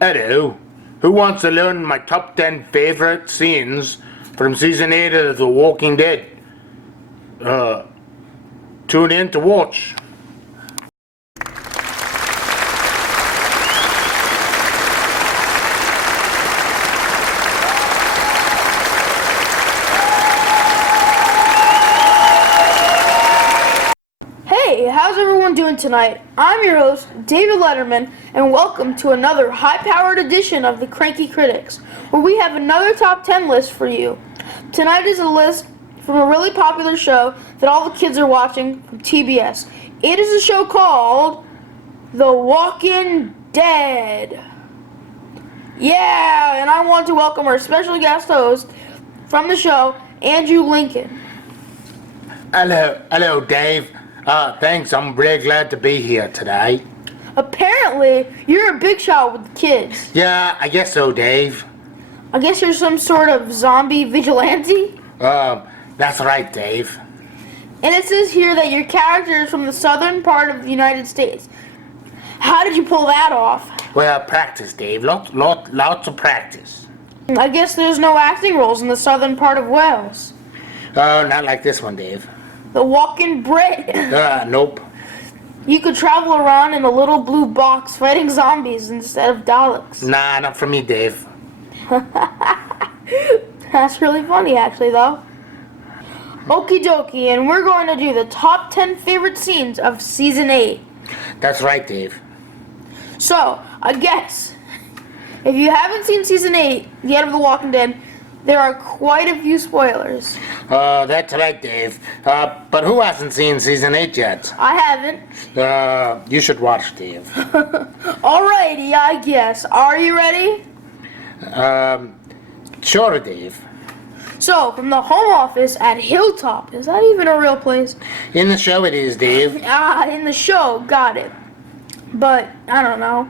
Hello. Who wants to learn my top 10 favorite scenes from season 8 of The Walking Dead? Tune in to watch. Hey, how's everyone doing tonight? I'm your host, David Letterman, and welcome to another high-powered edition of the Cranky Critics, where we have another top 10 list for you. Tonight is a list from a really popular show that all the kids are watching from TBS. It is a show called The Walking Dead. Yeah, and I want to welcome our special guest host from the show, Andrew Lincoln. Hello, Dave. Thanks. I'm really glad to be here today. Apparently, you're a big shot with the kids. Yeah, I guess so, Dave. I guess you're some sort of zombie vigilante? That's right, Dave. And it says here that your character is from the southern part of the United States. How did you pull that off? Well, practice, Dave. Lots of practice. I guess there's no acting roles in the southern part of Wales. Oh, not like this one, Dave. The Walking Brit. Nope. You could travel around in a little blue box fighting zombies instead of Daleks. Nah, not for me, Dave. That's really funny, actually, though. Okie dokie, and we're going to do the top 10 favorite scenes of Season 8. That's right, Dave. So, I guess, if you haven't seen Season 8 yet of The Walking Dead, there are quite a few spoilers. That's right, Dave. But who hasn't seen Season 8 yet? I haven't. You should watch, Dave. Alrighty, I guess. Are you ready? Sure, Dave. So, from the home office at Hilltop, is that even a real place? In the show it is, Dave. In the show, got it. But, I don't know.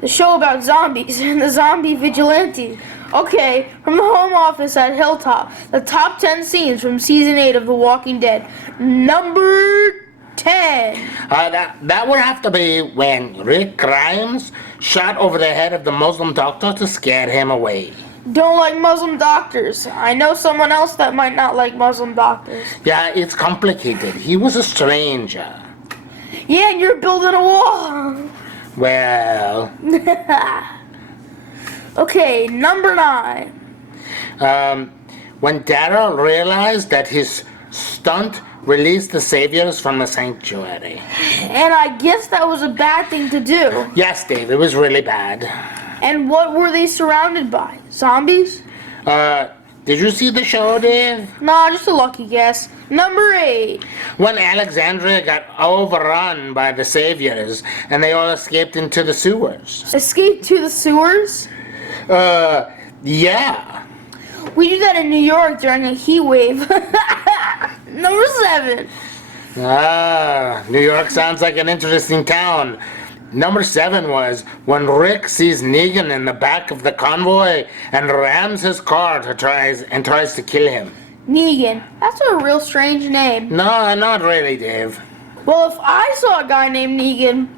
The show about zombies and the zombie vigilante. Okay, from the home office at Hilltop, the top 10 scenes from Season 8 of The Walking Dead. Number 10. That would have to be when Rick Grimes shot over the head of the Muslim doctor to scare him away. Don't like Muslim doctors. I know someone else that might not like Muslim doctors. Yeah, it's complicated. He was a stranger. Yeah, and you're building a wall. Well... Okay, number 9. When Daryl realized that his stunt released the saviors from the sanctuary. And I guess that was a bad thing to do. Yes, Dave, it was really bad. And what were they surrounded by? Zombies? Did you see the show, Dave? Nah, just a lucky guess. Number 8. When Alexandria got overrun by the saviors and they all escaped into the sewers. Escape to the sewers? Yeah. We do that in New York during a heat wave. Number 7. New York sounds like an interesting town. Number 7 was when Rick sees Negan in the back of the convoy and rams his car tries to kill him. Negan. That's a real strange name. No, not really, Dave. Well, if I saw a guy named Negan,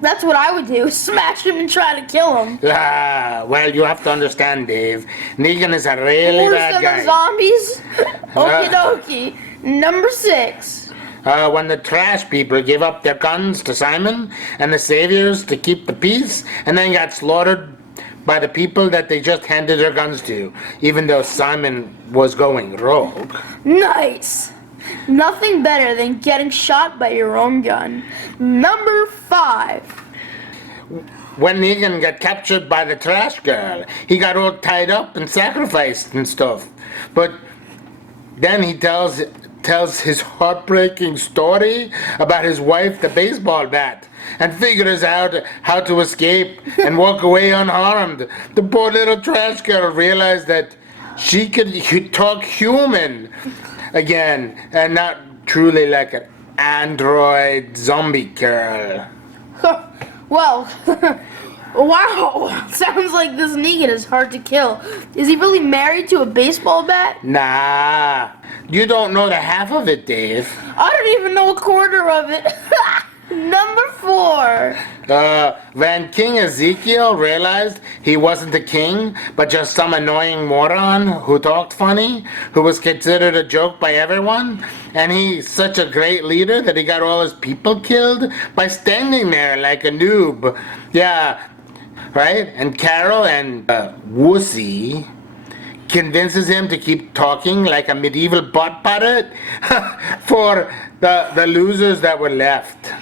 that's what I would do. Smash him and try to kill him. Well, you have to understand, Dave. Negan is a really bad guy. Worse than the zombies? Okie dokie. Number 6. When the trash people gave up their guns to Simon and the saviors to keep the peace and then got slaughtered by the people that they just handed their guns to, even though Simon was going rogue. Nice. Nothing better than getting shot by your own gun. Number 5. When Negan got captured by the trash girl, he got all tied up and sacrificed and stuff. But then he tells his heartbreaking story about his wife, the baseball bat, and figures out how to escape and walk away unharmed. The poor little trash girl realized that she could talk human again and not truly like an android zombie girl. Well, wow, sounds like this Negan is hard to kill. Is he really married to a baseball bat? Nah, you don't know the half of it, Dave. I don't even know a quarter of it. Number 4. When King Ezekiel realized he wasn't a king, but just some annoying moron who talked funny, who was considered a joke by everyone, and he's such a great leader that he got all his people killed by standing there like a noob. Yeah, right? And Carol and Wussy convinces him to keep talking like a medieval butt pirate for the losers that were left.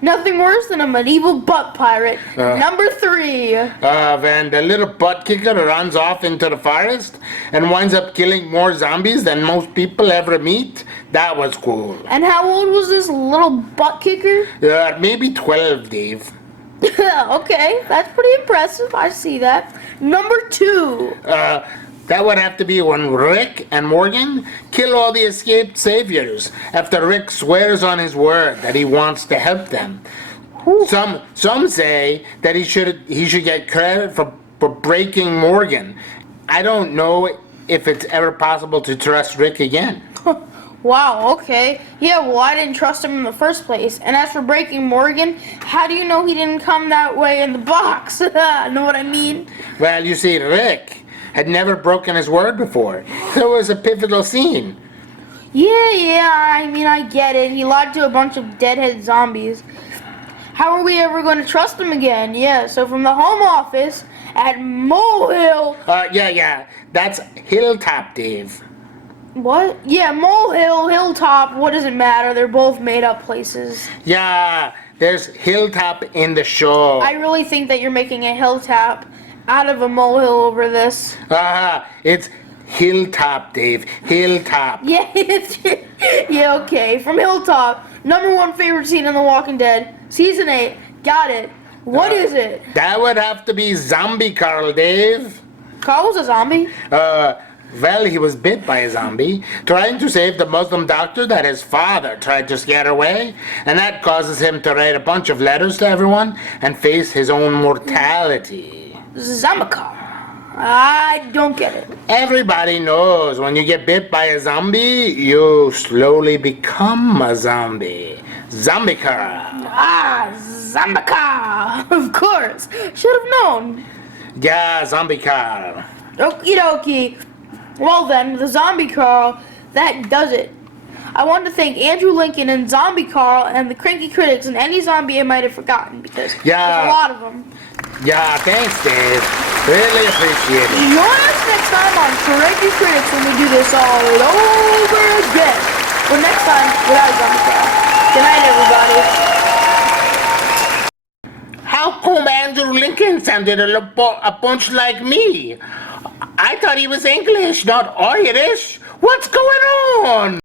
Nothing worse than a medieval butt pirate. Number 3. When the little butt kicker runs off into the forest and winds up killing more zombies than most people ever meet, that was cool. And how old was this little butt kicker? Maybe 12, Dave. Okay, that's pretty impressive. I see that. Number 2. That would have to be when Rick and Morgan kill all the escaped saviors after Rick swears on his word that he wants to help them. Some say that he should get credit for breaking Morgan. I don't know if it's ever possible to trust Rick again. Wow, okay. Yeah, well, I didn't trust him in the first place. And as for breaking Morgan, how do you know he didn't come that way in the box? Know what I mean? Well, you see, Rick had never broken his word before, so it was a pivotal scene. Yeah, I mean, I get it. He lied to a bunch of deadhead zombies. How are we ever going to trust him again? Yeah, so from the home office at Molehill. Yeah, that's Hilltop, Dave. What? Yeah, Molehill, Hilltop, what does it matter? They're both made up places. Yeah, there's Hilltop in the show. I really think that you're making a hilltop out of a molehill over this. It's Hilltop, Dave. Hilltop. Yeah, yeah, okay. From Hilltop, number 1 favorite scene in The Walking Dead, season 8. Got it. What is it? That would have to be Zombie Carl, Dave. Carl was a zombie? Well, he was bit by a zombie, trying to save the Muslim doctor that his father tried to scare away, and that causes him to write a bunch of letters to everyone and face his own mortality. Zombicar. I don't get it. Everybody knows when you get bit by a zombie, you slowly become a zombie. Zombicar. Zombicar. Of course. Should have known. Yeah, Zombicar. Okie dokie. Well then, the Zombie Carl, that does it. I want to thank Andrew Lincoln and Zombie Carl and the Cranky Critics and any zombie I might have forgotten because there's a lot of them. Yeah, thanks, Dave. Really appreciate it. Join us next time on Cranky Critics when we do this all over again. Well, next time, without Zombie Carl. Good night, everybody. How come Andrew Lincoln sounded a bunch like me? I thought he was English, not Irish. What's going on?